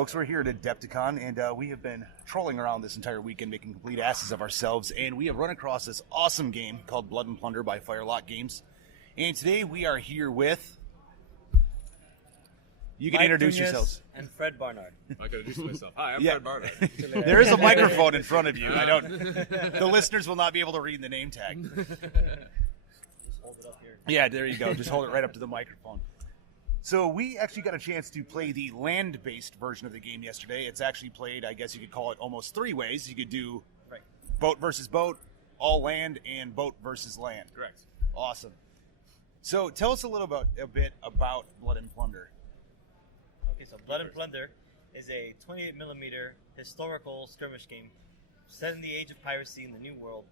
folks, we're here at Adepticon, and we have been trolling around this entire weekend making complete asses of ourselves, and we have run across this awesome game called Blood and Plunder by Firelock Games. And today we are here with... You can Mike introduce Tunez yourselves. And Fred Barnard. I can introduce myself. Hi, I'm Fred Barnard. There is a microphone in front of you. The listeners will not be able to read the name tag. Just hold it up here. Yeah, there you go. Just hold it right up to the microphone. So we actually got a chance to play the land-based version of the game yesterday. It's actually played, I guess you could call it almost three ways. You could do boat versus boat, all land, and boat versus land. Correct. Awesome. So tell us a bit about Blood and Plunder. Okay, so Blood and Plunder is a 28mm historical skirmish game set in the age of piracy in the New World.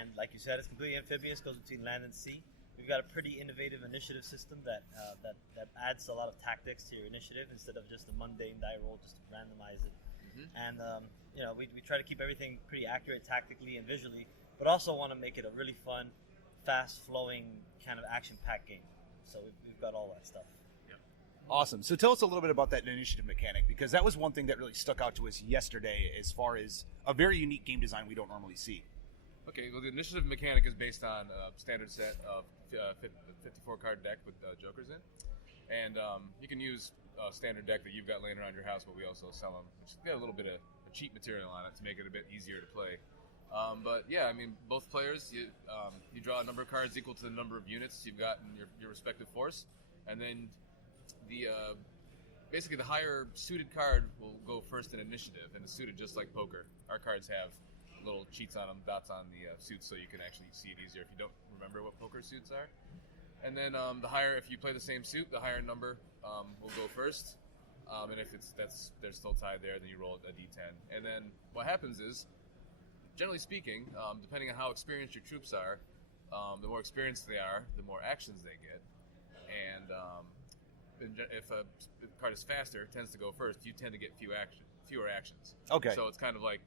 And like you said, it's completely amphibious, goes between land and sea. We've got a pretty innovative initiative system that adds a lot of tactics to your initiative instead of just a mundane die roll, just to randomize it. Mm-hmm. And we try to keep everything pretty accurate tactically and visually, but also want to make it a really fun, fast-flowing kind of action-packed game. So we've got all that stuff. Awesome. So tell us a little bit about that initiative mechanic, because that was one thing that really stuck out to us yesterday as far as a very unique game design we don't normally see. Okay, well, the initiative mechanic is based on a standard set of 54-card deck with jokers in. And you can use a standard deck that you've got laying around your house, but we also sell them, which got a little bit of cheap material on it to make it a bit easier to play. But yeah, I mean, both players, you draw a number of cards equal to the number of units you've got in your respective force, and then basically the higher suited card will go first in initiative, and it's suited just like poker. Our cards have little cheats on them, dots on the suits, so you can actually see it easier if you don't remember what poker suits are. And then if you play the same suit, the higher number will go first. And if they're still tied there, then you roll a d10. And then what happens is, generally speaking, depending on how experienced your troops are, the more experienced they are, the more actions they get. And if a card is faster, it tends to go first. You tend to get fewer actions. Okay. So it's kind of like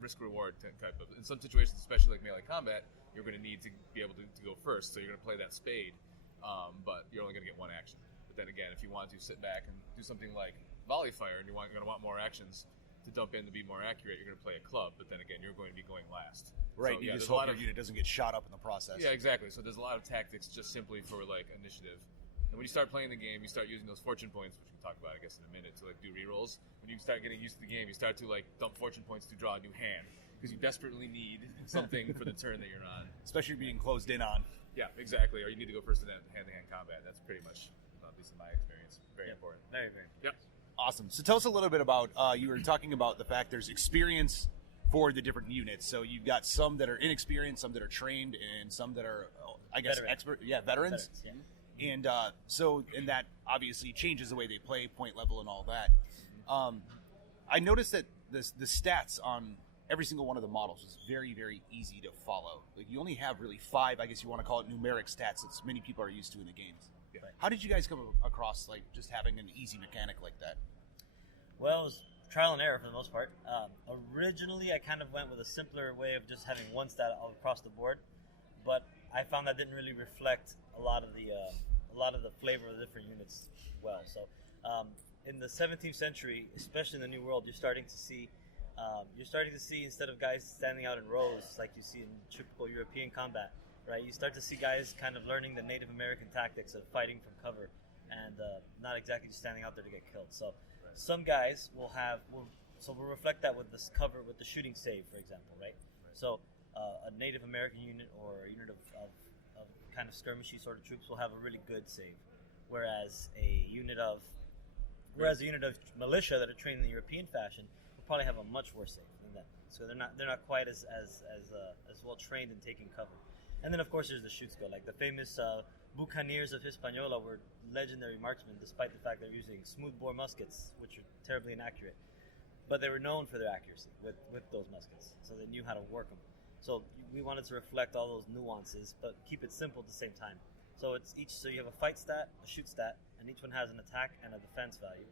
risk-reward type of. In some situations, especially like melee combat, you're going to need to be able to go first. So you're going to play that spade, but you're only going to get one action. But then again, if you want to sit back and do something like volley fire, and you're going to want more actions to dump in to be more accurate, you're going to play a club. But then again, you're going to be going last. Right. So, you just hope your unit doesn't get shot up in the process. Yeah, exactly. So there's a lot of tactics just simply for like initiative. And when you start playing the game, you start using those fortune points, which we can talk about, I guess, in a minute, to like do rerolls. When you start getting used to the game, you start to like dump fortune points to draw a new hand because you desperately need something for the turn that you're on. Especially being closed in on. Yeah, exactly. Or you need to go first in hand-to-hand combat. That's pretty much, at least in my experience, very important. Very, very. Yep. Awesome. So tell us a little bit about, you were talking about the fact there's experience for the different units. So you've got some that are inexperienced, some that are trained, and some that are, I guess, expert. Yeah, veterans. Yeah. And and that obviously changes the way they play, point level, and all that. I noticed that the stats on every single one of the models is very, very easy to follow. Like you only have really 5, I guess you want to call it numeric stats that many people are used to in the games. Yeah. How did you guys come across like just having an easy mechanic like that? Well, it was trial and error for the most part. Originally, I kind of went with a simpler way of just having one stat all across the board, but I found that didn't really reflect a lot of the flavor of the different units well. So in the 17th century, especially in the New World, you're starting to see instead of guys standing out in rows like you see in typical European combat, right? You start to see guys kind of learning the Native American tactics of fighting from cover and not exactly just standing out there to get killed. So some guys will reflect that with this cover with the shooting save, for example, right? So a Native American unit or a unit of kind of skirmishy sort of troops will have a really good save, whereas a unit of militia that are trained in the European fashion will probably have a much worse save than that. So they're not quite as well trained in taking cover. And then of course there's the shoot skill, like the famous buccaneers of Hispaniola were legendary marksmen, despite the fact they're using smoothbore muskets, which are terribly inaccurate. But they were known for their accuracy with those muskets, so they knew how to work them. So we wanted to reflect all those nuances, but keep it simple at the same time. So so you have a fight stat, a shoot stat, and each one has an attack and a defense value,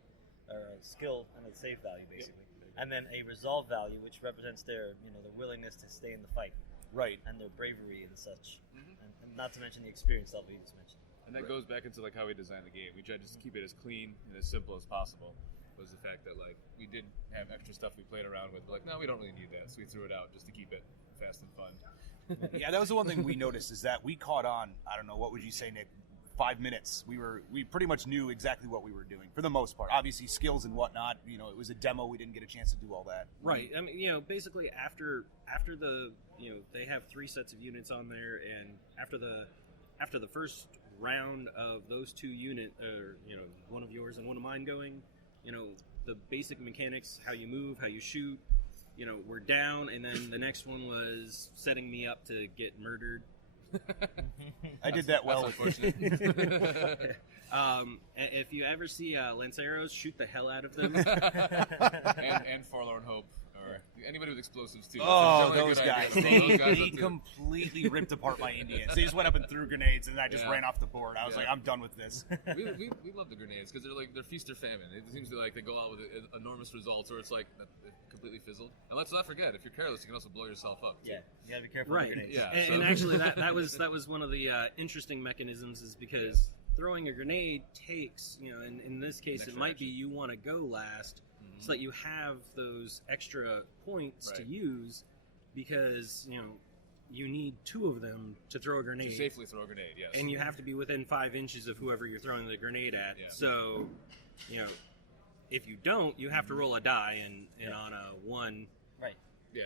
or a skill and a save value, basically. Yep. And then a resolve value, which represents their willingness to stay in the fight, right, and their bravery and such, and not to mention the experience level you just mentioned. And that goes back into like how we designed the game. We tried just to keep it as clean and as simple as possible. was the fact that like we did have extra stuff we played around with. We're like, no, we don't really need that, so we threw it out just to keep it fast and fun. Yeah, that was the one thing we noticed is that we caught on. I don't know, what would you say, Nick? 5 minutes. We pretty much knew exactly what we were doing for the most part. Obviously, skills and whatnot. It was a demo. We didn't get a chance to do all that. Right. I mean, basically after the they have 3 sets of units on there, and after the first round of those 2 units, or one of yours and one of mine going, the basic mechanics, how you move, how you shoot, were down, and then the next one was setting me up to get murdered. I did that well. If you ever see Lanceros, shoot the hell out of them. and Forlorn Hope, or anybody with explosives too. Oh, those guys! They completely ripped apart my Indians. They just went up and threw grenades, and I just ran off the board. I was like, I'm done with this. we love the grenades because they're feast or famine. It seems like they go out with enormous results, or it's like it completely fizzled. And let's not forget, if you're careless, you can also blow yourself up. Too. Yeah, you gotta be careful right. with grenades. Yeah, and actually, that was one of the interesting mechanisms, is because throwing a grenade takes, in this case, it might be you want to go last. So that you have those extra points to use, because you need 2 of them to throw a grenade. To safely throw a grenade, yes. And you have to be within 5 inches of whoever you're throwing the grenade at. Yeah. So, if you don't, you have to roll a die, and on a 1,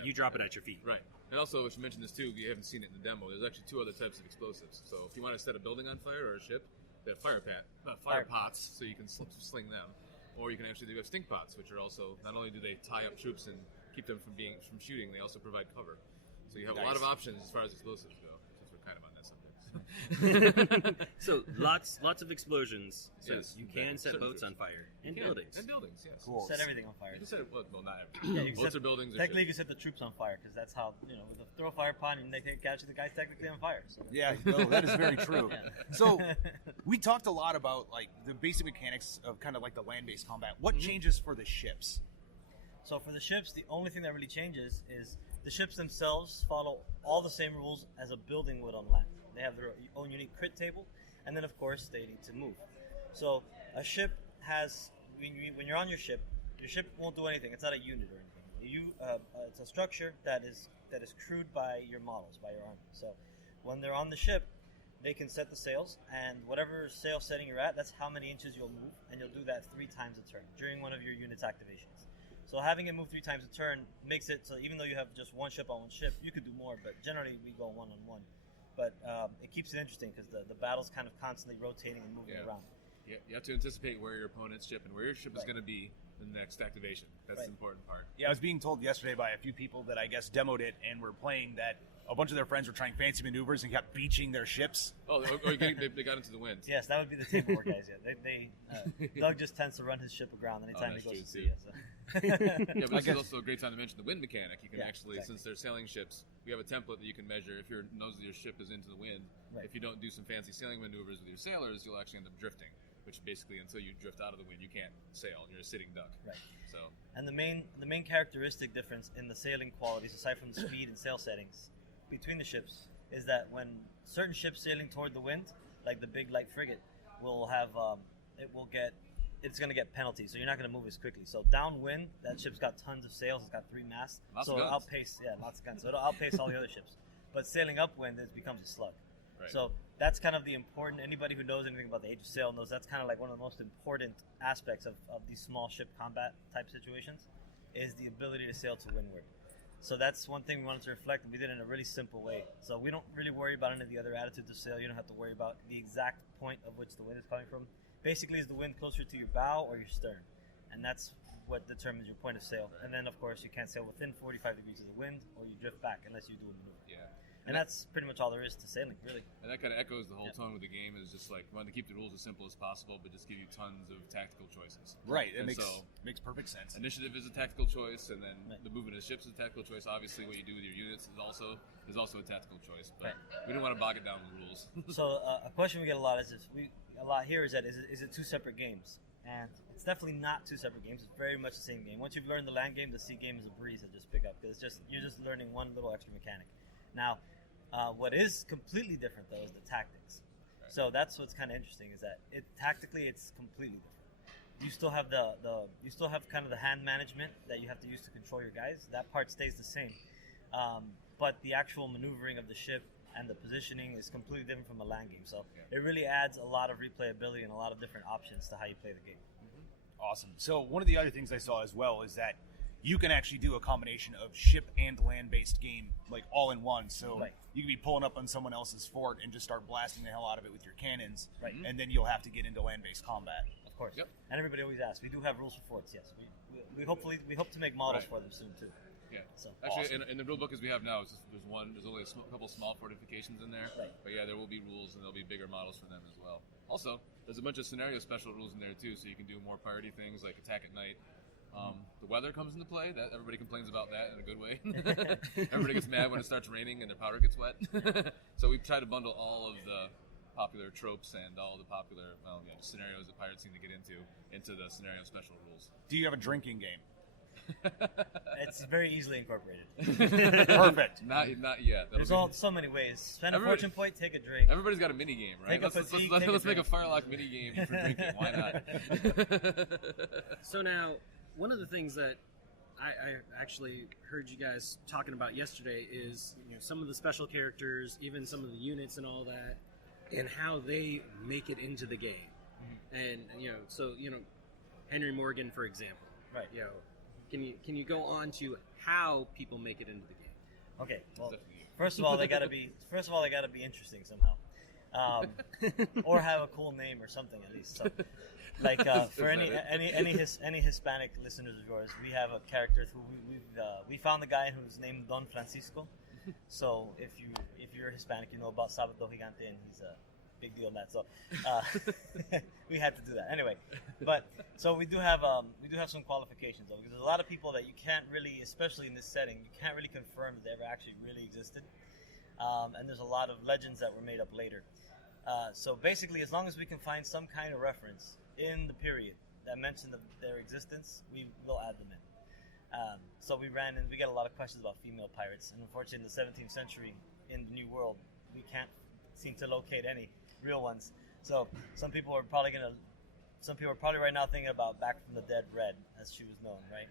you drop it at your feet. Right. And also, if you mentioned this too, if you haven't seen it in the demo, there's actually 2 other types of explosives. So if you want to set a building on fire or a ship, they have fire pots, so you can sling them. Or you can actually do stink pots, which are also, not only do they tie up troops and keep them from shooting, they also provide cover. So you have a lot of options as far as explosives go, since we're kind of on that subject. So lots of explosions. So Yes, you can set boats troops. on fire and buildings. And buildings, yes. Cool. Set everything on fire. You can set not everything. Boats or buildings. Technically, you can set the troops on fire, because that's how with the throw a fire pot and they can catch the guy's technically on fire. So. Yeah, no, that is very true. So we talked a lot about like the basic mechanics of kind of like the land-based combat. What changes for the ships? So for the ships, the only thing that really changes is the ships themselves follow all the same rules as a building would on land. They have their own unique crit table, and then of course they need to move. So a ship has, when you're on your ship won't do anything. It's not a unit or anything. It's a structure that is crewed by your models, by your army. So when they're on the ship, they can set the sails, and whatever sail setting you're at, that's how many inches you'll move, and you'll do that 3 times a turn during one of your unit's activations. So having it move 3 times a turn makes it so even though you have just 1 ship on 1 ship, you could do more, but generally we go 1-on-1. But it keeps it interesting because the battle's kind of constantly rotating and moving around. Yeah, you have to anticipate where your opponent's ship and where your ship is going to be the next activation. That's the important part. Yeah, I was being told yesterday by a few people that I guess demoed it and were playing that a bunch of their friends were trying fancy maneuvers and kept beaching their ships. Oh, they got into the wind. Yes, that would be the table war guys. Yeah, Doug just tends to run his ship aground anytime he goes to sea. So. Yeah, but this is also a great time to mention the wind mechanic. You can since they're sailing ships, we have a template that you can measure if your nose of your ship is into the wind. Right. If you don't do some fancy sailing maneuvers with your sailors, you'll actually end up drifting. Which basically, until you drift out of the wind, you can't sail. You're a sitting duck. Right. So. And the main characteristic difference in the sailing qualities, aside from the speed and sail settings, between the ships, is that when certain ships sailing toward the wind, like the big light frigate, will have it's going to get penalties, so you're not going to move as quickly. So downwind, that ship's got tons of sails, it's got 3 masts, lots so of it'll guns. outpace, lots of guns. So it'll outpace all the other ships. But sailing upwind, it becomes a slug. Right. So that's kind of the important. Anybody who knows anything about the Age of Sail knows that's kind of like one of the most important aspects of these small ship combat type situations, is the ability to sail to windward. So that's one thing we wanted to reflect. We did it in a really simple way. So we don't really worry about any of the other attitudes of sail. You don't have to worry about the exact point of which the wind is coming from. Basically, is the wind closer to your bow or your stern? And that's what determines your point of sail. Right. And then, of course, you can't sail within 45 degrees of the wind, or you drift back unless you do a maneuver. Yeah. And that's pretty much all there is to sailing, really. And that kind of echoes the whole tone of the game. Is just like we wanted to keep the rules as simple as possible, but just give you tons of tactical choices. Right. It makes perfect sense. Initiative is a tactical choice, and then the movement of the ships is a tactical choice. Obviously, what you do with your units is also a tactical choice. But we didn't want to bog it down with rules. So a question we get a lot is it 2 separate games? And it's definitely not 2 separate games. It's very much the same game. Once you've learned the land game, the sea game is a breeze to just pick up because you're just learning one little extra mechanic. Now, what is completely different though is the tactics. Right. So that's what's kind of interesting is that tactically it's completely different. you still have you still have kind of the hand management that you have to use to control your guys. That part stays the same, but the actual maneuvering of the ship and the positioning is completely different from a land game. So it really adds a lot of replayability and a lot of different options to how you play the game. Awesome. So one of the other things I saw as well is that you can actually do a combination of ship and land-based game, like all in one. So you can be pulling up on someone else's fort and just start blasting the hell out of it with your cannons, and then you'll have to get into land-based combat. Of course. Yep. And everybody always asks. We do have rules for forts. Yes. We hope to make models for them soon too. Yeah. So actually, in the rule book as we have now, there's only a couple small fortifications in there. Right. But yeah, there will be rules and there'll be bigger models for them as well. Also, there's a bunch of scenario special rules in there too, so you can do more piratey things like attack at night. The weather comes into play. That everybody complains about that in a good way. Everybody gets mad when it starts raining and their powder gets wet. So we've tried to bundle all of the popular tropes and all the popular scenarios that pirates seem to get into the scenario special rules. Do you have a drinking game? It's very easily incorporated. Perfect. Not yet. There's so many ways. Spend a fortune point, take a drink. Everybody's got a mini game, right? Let's make a Firelock mini game for drinking. Why not? So now, one of the things that I actually heard you guys talking about yesterday is some of the special characters, even some of the units and all that, and how they make it into the game. And Henry Morgan, for example, right? Can you go on to how people make it into the game? Okay. Well, first of all, they gotta be interesting somehow, or have a cool name or something at least. So, like for any Hispanic listeners of yours, we have a character who we found the guy who's named Don Francisco. So if you're Hispanic, you know about Sábado Gigante, and he's a big deal in that. So we had to do that anyway. But so we do have some qualifications though, because there's a lot of people that you can't really, especially in this setting, you can't really confirm that they ever actually really existed. And there's a lot of legends that were made up later. So basically, as long as we can find some kind of reference in the period that mentioned their existence, we will add them in. So we got a lot of questions about female pirates, and unfortunately in the 17th century in the New World, we can't seem to locate any real ones. So some people are probably right now thinking about Back from the Dead Red, as she was known, right?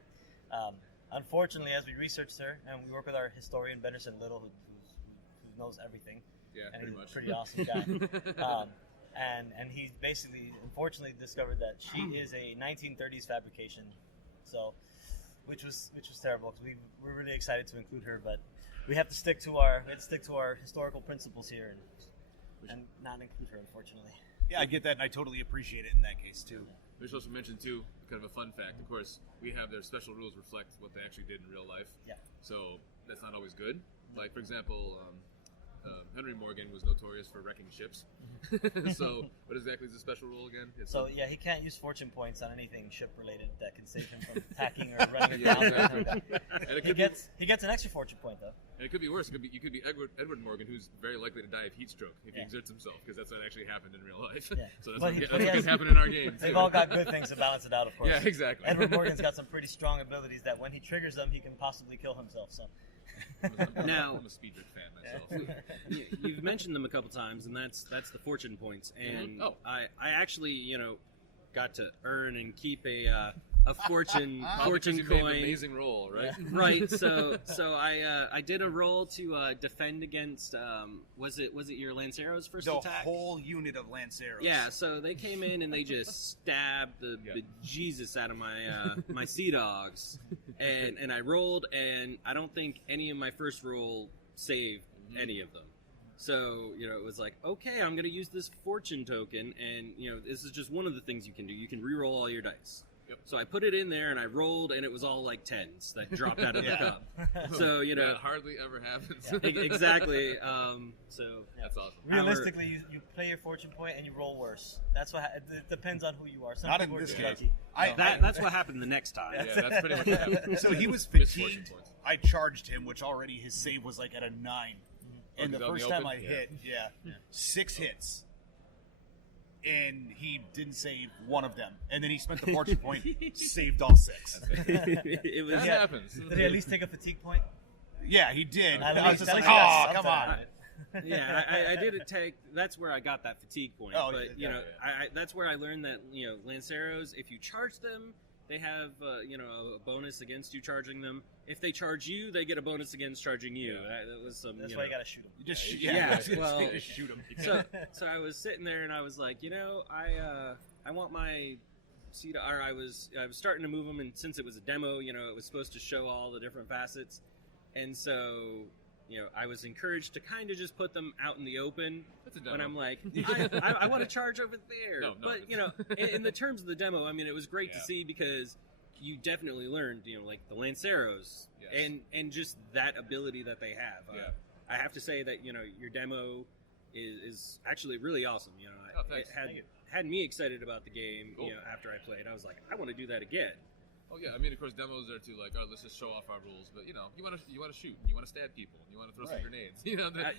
Unfortunately, as we researched her, and we work with our historian Benderson Little, who knows everything, and he's a pretty awesome guy. And he basically, unfortunately, discovered that she is a 1930s fabrication. So, which was terrible, because we're really excited to include her, but we have to stick to our historical principles here and not include her, unfortunately. Yeah, I get that, and I totally appreciate it in that case too. We're supposed to mention too, kind of a fun fact. Of course, we have their special rules reflect what they actually did in real life. Yeah. So that's not always good. Like for example, Henry Morgan was notorious for wrecking ships. So what exactly is the special rule again? He can't use fortune points on anything ship related that can save him from attacking or running it down. Exactly. He gets an extra fortune point though. And it could be worse. You could be Edward Morgan, who's very likely to die of heat stroke if he exerts himself, because that's what actually happened in real life. Yeah. So that's what can happen in our game. They've all got good things to balance it out, of course. Yeah, exactly. Edward Morgan's got some pretty strong abilities that when he triggers them, he can possibly kill himself. So. Now, I'm a Speedrick fan myself. You've mentioned them a couple times, and that's the fortune points. And I actually got to earn and keep a fortune coin. An amazing roll, right? Right. So I did a roll to defend against. Was it your Lanceros first attack? The whole unit of Lanceros. Yeah. So they came in and they just stabbed the bejesus out of my sea dogs, and I rolled, and I don't think any of my first roll saved any of them. So, it was like, okay, I'm going to use this fortune token, and, this is just one of the things you can do. You can re-roll all your dice. Yep. So I put it in there, and I rolled, and it was all like 10s that dropped out of the cup. So, that hardly ever happens. Exactly. That's awesome. Realistically, you play your fortune point, and you roll worse. That's what it depends on who you are. Some Not people in this are case. lucky. That's what happened the next time. Yeah, that's pretty much what happened. So he was fatigued. I charged him, which already his save was like at a 9. And the first time I hit, 6 hits, and he didn't save one of them. And then he spent the fortune point, saved all 6. That happens. Did he at least take a fatigue point? Yeah, he did. I was just like, oh, come on. Yeah, I didn't take. That's where I got that fatigue point. Oh, but yeah, I that's where I learned that Lanceros, if you charge them, they have a bonus against you charging them. If they charge you, they get a bonus against charging you. Yeah. That was some. That's why you gotta shoot them. You just shoot. Yeah, well, just shoot them. So I was sitting there and I was like, I want my seat. Or I was starting to move them, and since it was a demo, it was supposed to show all the different facets, and so. I was encouraged to kind of just put them out in the open when I'm like, I want to charge over there. No. But, in the terms of the demo, I mean, it was great to see because you definitely learned, like the Lanceros and just that ability that they have. I have to say that, your demo is actually really awesome. It had me excited about the game, cool. After I played. I was like, I want to do that again. Oh yeah, I mean, of course, demos are to like, let's just show off our rules. But you want to shoot, you want to stab people, you want to throw some grenades.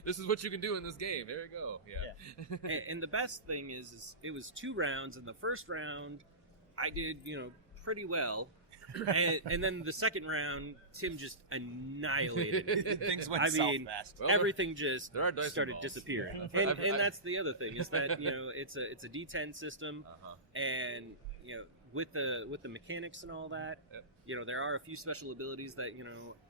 This is what you can do in this game. There you go. Yeah. And the best thing is it was 2 rounds. In the first round, I did pretty well, and then the second round, Tim just annihilated. Things went south fast. Well, everything just started involved. disappearing. And that's the other thing is that it's a D10 system, and with the mechanics and all that, there are a few special abilities that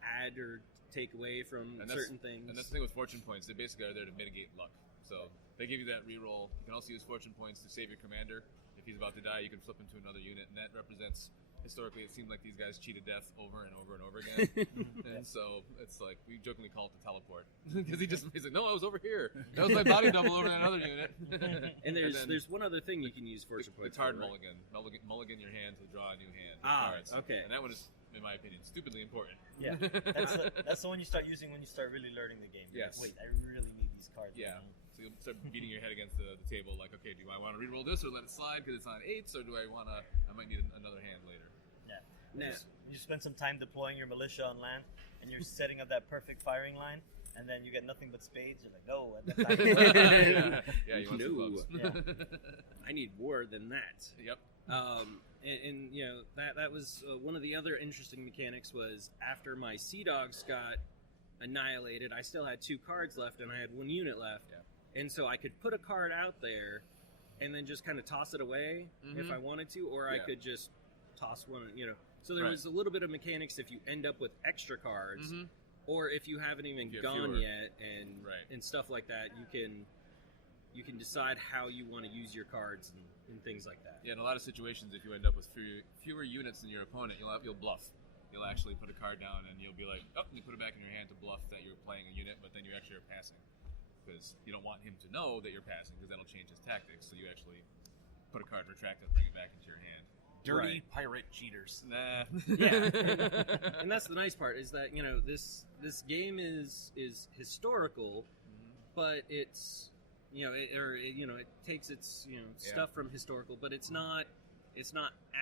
add or take away from certain things. And that's the thing with fortune points; they basically are there to mitigate luck. So they give you that reroll. You can also use fortune points to save your commander. If he's about to die, you can flip him to another unit, and that represents. Historically, it seemed like these guys cheated death over and over and over again, and so it's like we jokingly call it the teleport because he's like, no, I was over here. That was my body double over in another unit. And there's one other thing you can use fortune points. The card mulligan, mulligan your hand to draw a new hand. Cards. Okay. And that one is, in my opinion, stupidly important. Yeah, that's the one you start using when you start really learning the game. Yes. Like, wait, I really need these cards. Yeah. So you'll start beating your head against the table, like, okay, do I want to reroll this or let it slide because it's on 8s, or do I might need another hand later. Yeah. You spend some time deploying your militia on land, and you're setting up that perfect firing line, and then you get nothing but spades. You're like, no, at that time. Yeah, you want some clubs. Yeah. I need more than that. Yep. And that was one of the other interesting mechanics was after my Sea Dogs got annihilated, I still had 2 cards left, and I had 1 unit left. Yeah. And so I could put a card out there, and then just kind of toss it away if I wanted to, or I could just toss one, So there was a little bit of mechanics if you end up with extra cards, or if you haven't even gone yet, and stuff like that. You can decide how you want to use your cards and things like that. Yeah, in a lot of situations, if you end up with fewer units than your opponent, you'll bluff. You'll actually put a card down, and you'll be like, oh, you put it back in your hand to bluff that you're playing a unit, but then you actually are passing. Because you don't want him to know that you're passing, because that'll change his tactics. So you actually put a card retracted and bring it back into your hand. Dirty pirate cheaters. Nah. Yeah, and that's the nice part is that this game is historical, but it's it takes its stuff from historical, but it's not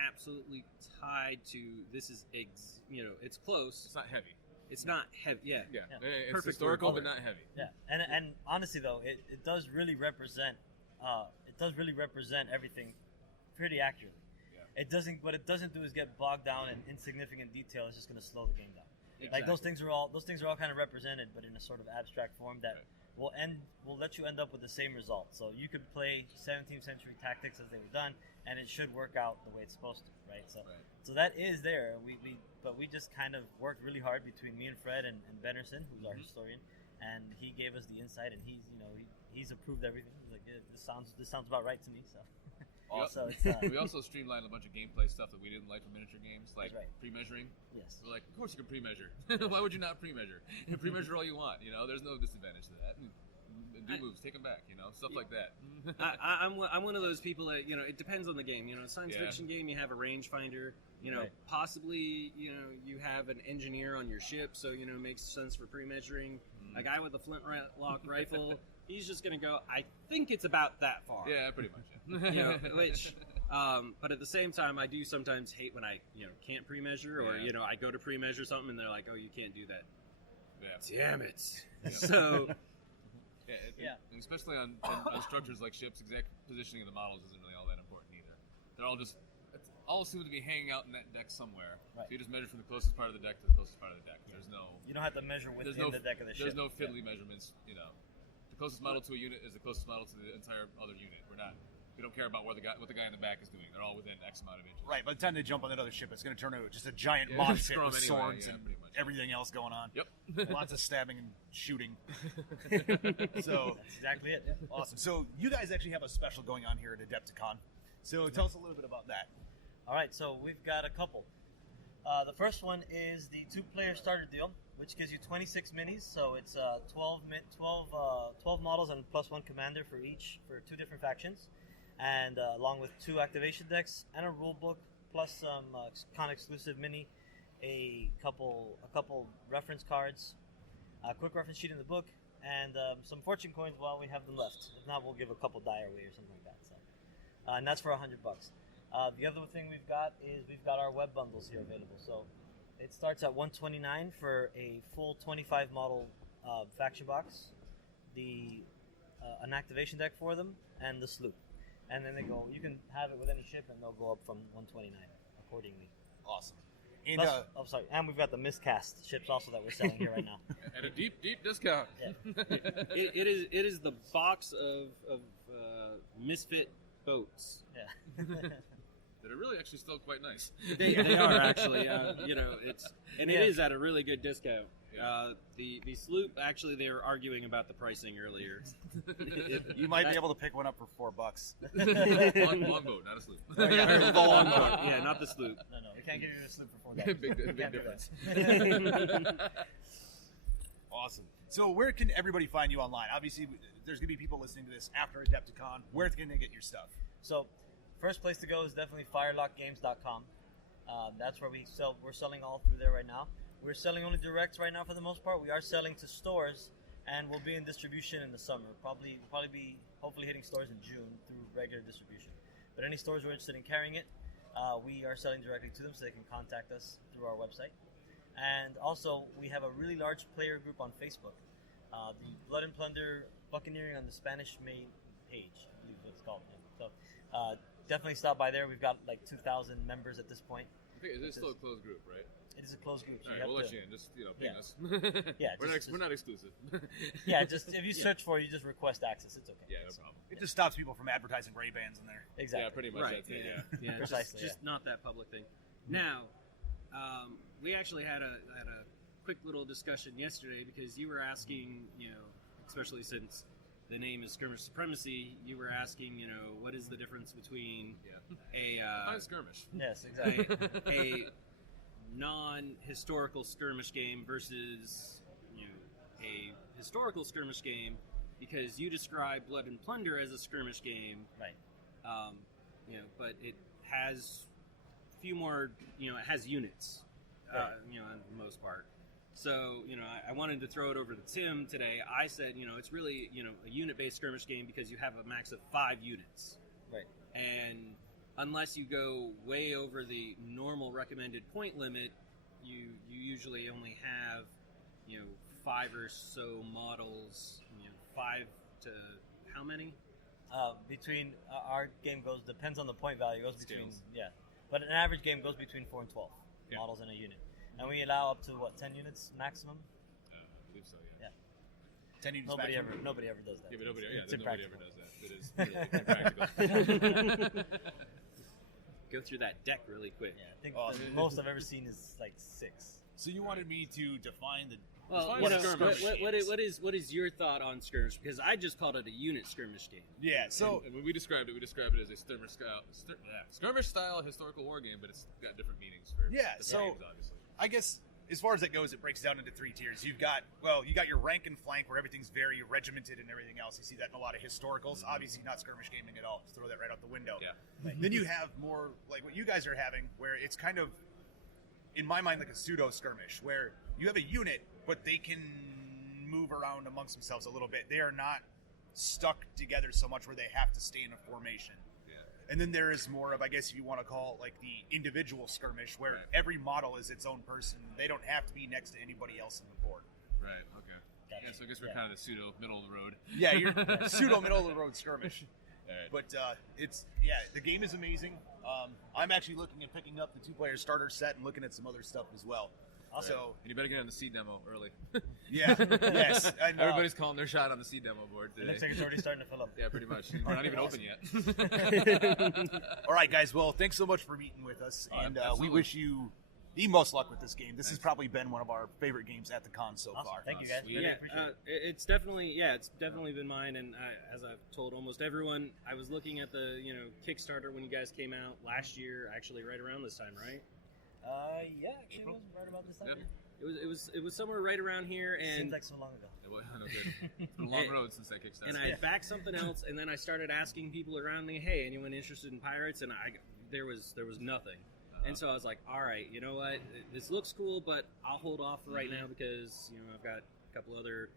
absolutely tied to this is it's close. It's not heavy. It's not heavy. Yeah. It's Perfect historical, word. but not heavy. Yeah, and honestly though, it does really represent everything pretty accurately. What it doesn't do is get bogged down in insignificant detail. It's just going to slow the game down. Exactly. Like those things are all kind of represented, but in a sort of abstract form that will let you end up with the same result. So you could play 17th century tactics as they were done, and it should work out the way it's supposed to, right? So that is there. But we just kind of worked really hard between me and Fred and Benderson, who's our historian, and he gave us the insight, and he's approved everything. He's like, yeah, this sounds about right to me. So. Also, we also streamlined a bunch of gameplay stuff that we didn't like from miniature games, like pre-measuring. Yes. We're like, of course you can pre-measure. Why would you not pre-measure? Pre-measure all you want. There's no disadvantage to that. Do moves, take them back. Stuff like that. I'm one of those people that it depends on the game. Science fiction game, you have a rangefinder. Possibly you have an engineer on your ship, so it makes sense for pre-measuring. A guy with a flintlock rifle. He's just going to go, I think it's about that far. Yeah, pretty much. Yeah. But at the same time, I do sometimes hate when I, can't pre-measure or, I go to pre-measure something and they're like, oh, you can't do that. Yeah. Damn it. So. And especially on structures like ships, exact positioning of the models isn't really all that important either. They're all seem to be hanging out in that deck somewhere. Right. So you just measure from the closest part of the deck to the closest part of the deck. There's no. You don't have to measure within the deck of the ship. There's no fiddly measurements, closest model to a unit is the closest model to the entire other unit. We don't care about what the guy in the back is doing. They're all within X amount of inches. Right, by the time they jump on that other ship, it's going to turn into just a giant mod pit with scrum swords anyway, and pretty much. everything else going on. Yep. Lots of stabbing and shooting. So That's exactly it. Yeah. awesome. So you guys actually have a special going on here at Adepticon. So tell us a little bit about that. All right, so we've got a couple. The first one is the 2-player starter deal, which gives you 26 minis. So it's 12 models and plus 1 commander for 2 different factions, and along with 2 activation decks and a rule book, plus some con exclusive mini, a couple reference cards, a quick reference sheet in the book, and some fortune coins while we have them left. If not, we'll give a couple die away or something like that. So, and that's for $100. The other thing we've got our web bundles here available. So it starts at $129 for a full 25 model faction box, an activation deck for them, and the sloop. And then you can have it with any ship, and they'll go up from $129 accordingly. Awesome. And, Plus, sorry, and we've got the miscast ships also that we're selling here right now. At a deep discount. Yeah. It is the box of misfit boats. Yeah. That are really actually still quite nice. They are actually, it is at a really good discount. Yeah. The sloop, actually, they were arguing about the pricing earlier. you might be able to pick one up for $4. Longboat, not a sloop. The longboat, yeah, not the sloop. No, we can't give you a sloop for $4. big difference. Awesome. So where can everybody find you online? Obviously, there's going to be people listening to this after Adepticon. Where can they get your stuff? So, first place to go is definitely firelockgames.com. That's where we're selling all through there right now. We're selling only directs right now for the most part. We are selling to stores, and we'll be in distribution in the summer. Probably be hopefully hitting stores in June through regular distribution. But any stores who are interested in carrying it, we are selling directly to them, so they can contact us through our website. And also, we have a really large player group on Facebook, the Blood and Plunder Buccaneering on the Spanish Main page, I believe what it's called. Yeah. So definitely stop by there. We've got like 2,000 members at this point. I think it is still a closed group, right? It is a closed group. So All right, we'll let you in. Just ping us. Yeah, we're not exclusive. Yeah, just if you search for it, you just request access. It's okay. Yeah, no problem. It just stops people from advertising Ray Bans in there. Exactly. Yeah, pretty much. Right. That's it. Yeah. Yeah, Precisely, Just not that public thing. Now, we actually had a quick little discussion yesterday because you were asking, especially since the name is Skirmish Supremacy, you were asking, what is the difference between a skirmish? Yes, exactly. a non-historical skirmish game versus a historical skirmish game, because you describe Blood and Plunder as a skirmish game, Right. But it has a few more, it has units, Right. on the most part. So, I wanted to throw it over to Tim today. I said, it's really, a unit-based skirmish game because you have a max of 5 units. Right. And unless you go way over the normal recommended point limit, you usually only have, 5 or so models, 5 to how many? Between our game depends on the point value. It goes between Scales. but an average game goes between 4 and 12 Yeah. models in a unit, and we allow up to 10 units maximum. I believe so. Yeah. 10 units Nobody maximum. ever does that. Yeah, but nobody It's ever impractical. does that. It is really impractical. Go through that deck really quick. Yeah, I think Awesome. the most I've ever seen is like 6. So you wanted me to define the... Well, Define what, a skirmish. what is your thought on skirmish? Because I just called it a unit skirmish game. Yeah, so... and when we describe it as a skirmish style historical war game, but it's got different meanings for Yeah, the so- games, obviously. I guess as far as it goes, it breaks down into 3 tiers. You got your rank and flank where everything's very regimented and everything else. You see that in a lot of historicals. Obviously not skirmish gaming at all. Just throw that right out the window. Yeah. Then you have more like what you guys are having, where it's kind of, in my mind, like a pseudo skirmish, where you have a unit, but they can move around amongst themselves a little bit. They are not stuck together so much where they have to stay in a formation. And then there is more of, I guess if you want to call it like the individual skirmish, where Right. every model is its own person. They don't have to be next to anybody else on the board. Right. Okay. Gotcha. Yeah. So I guess we're Yeah. kind of the pseudo middle of the road. Yeah, you're pseudo middle of the road skirmish. All right. But the game is amazing. I'm actually looking at picking up the 2-player starter set and looking at some other stuff as well. Awesome. So And you better get on the C demo early. yeah, yes, I know. Everybody's calling their shot on the C demo board It today. looks like it's already starting to fill up. Yeah, pretty much. We're not even open yet. All right, guys. Well, thanks so much for meeting with us, and we absolutely. wish you the most luck with this game. This has probably been one of our favorite games at the con so Awesome. far. Thank you, guys. Sweet. Really Yeah, appreciate it. it's definitely been mine. And as I've told almost everyone, I was looking at the Kickstarter when you guys came out last year, actually right around this time, right? Yeah, actually, it was right about this time. Yep. Yeah. It was somewhere right around here, and Seems like so long ago. It's been a long road since that Kickstarter. and I backed something else, and then I started asking people around me, "Hey, anyone interested in pirates?" And there was nothing. And so I was like, all right, you know what? This looks cool, but I'll hold off for right now because, I've got a couple other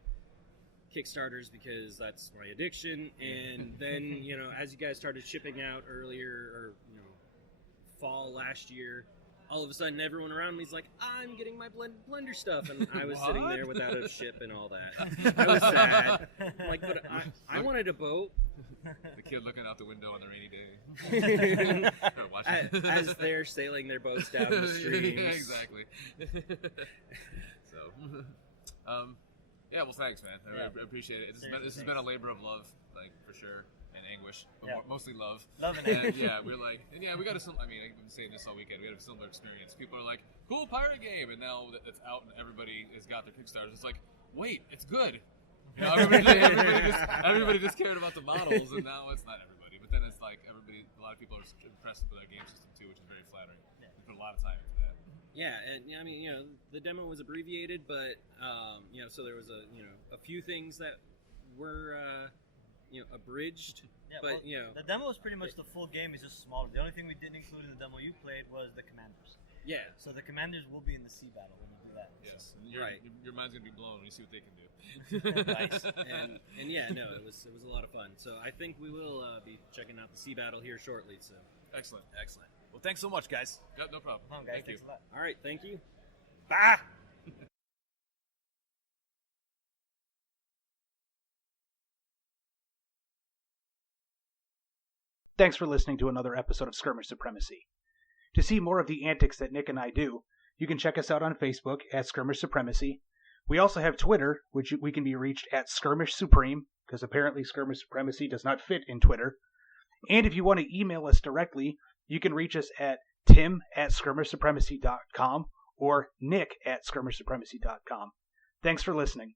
Kickstarters because that's my addiction. And then, as you guys started shipping out earlier or, fall last year, all of a sudden everyone around me's like, I'm getting my Blood and Plunder stuff. And I was sitting there without a ship and all that. I was sad. I'm like, but I wanted a boat. The kid looking out the window on the rainy day. As they're sailing their boats down the streams. Yeah, exactly. So, yeah, well, thanks, man. I appreciate it. This has been a labor of love, like, for sure, and anguish, but mostly love. Love and And anguish. yeah, we're like, we got I've been saying this all weekend, we had a similar experience. People are like, cool pirate game, and now that it's out and everybody has got their Kickstarters, it's like, wait, it's good. Everybody just cared about the models, and now it's not everybody. But then it's like a lot of people are impressed with our game system too, which is very flattering. Yeah. We put a lot of time into that. Yeah, and the demo was abbreviated, but so there was a few things that were abridged. Yeah, but the demo was pretty much the full game. It's just smaller. The only thing we didn't include in the demo you played was the commanders. yeah, So the commanders will be in the sea battle when we do that. Yes, So. and Right. Your mind's gonna be blown when you see what they can do. Nice. and yeah, no, it was a lot of fun. So I think we will be checking out the sea battle here shortly. So Excellent. Well, thanks so much, guys. Yep, no problem. Come on, guys. Thank you. Thanks a lot. all right, thank you. Bah! Thanks for listening to another episode of Skirmish Supremacy. To see more of the antics that Nick and I do, you can check us out on Facebook at Skirmish Supremacy. We also have Twitter, which we can be reached at Skirmish Supreme, because apparently Skirmish Supremacy does not fit in Twitter. And if you want to email us directly, you can reach us at tim@skirmishsupremacy.com or nick@skirmishsupremacy.com. Thanks for listening.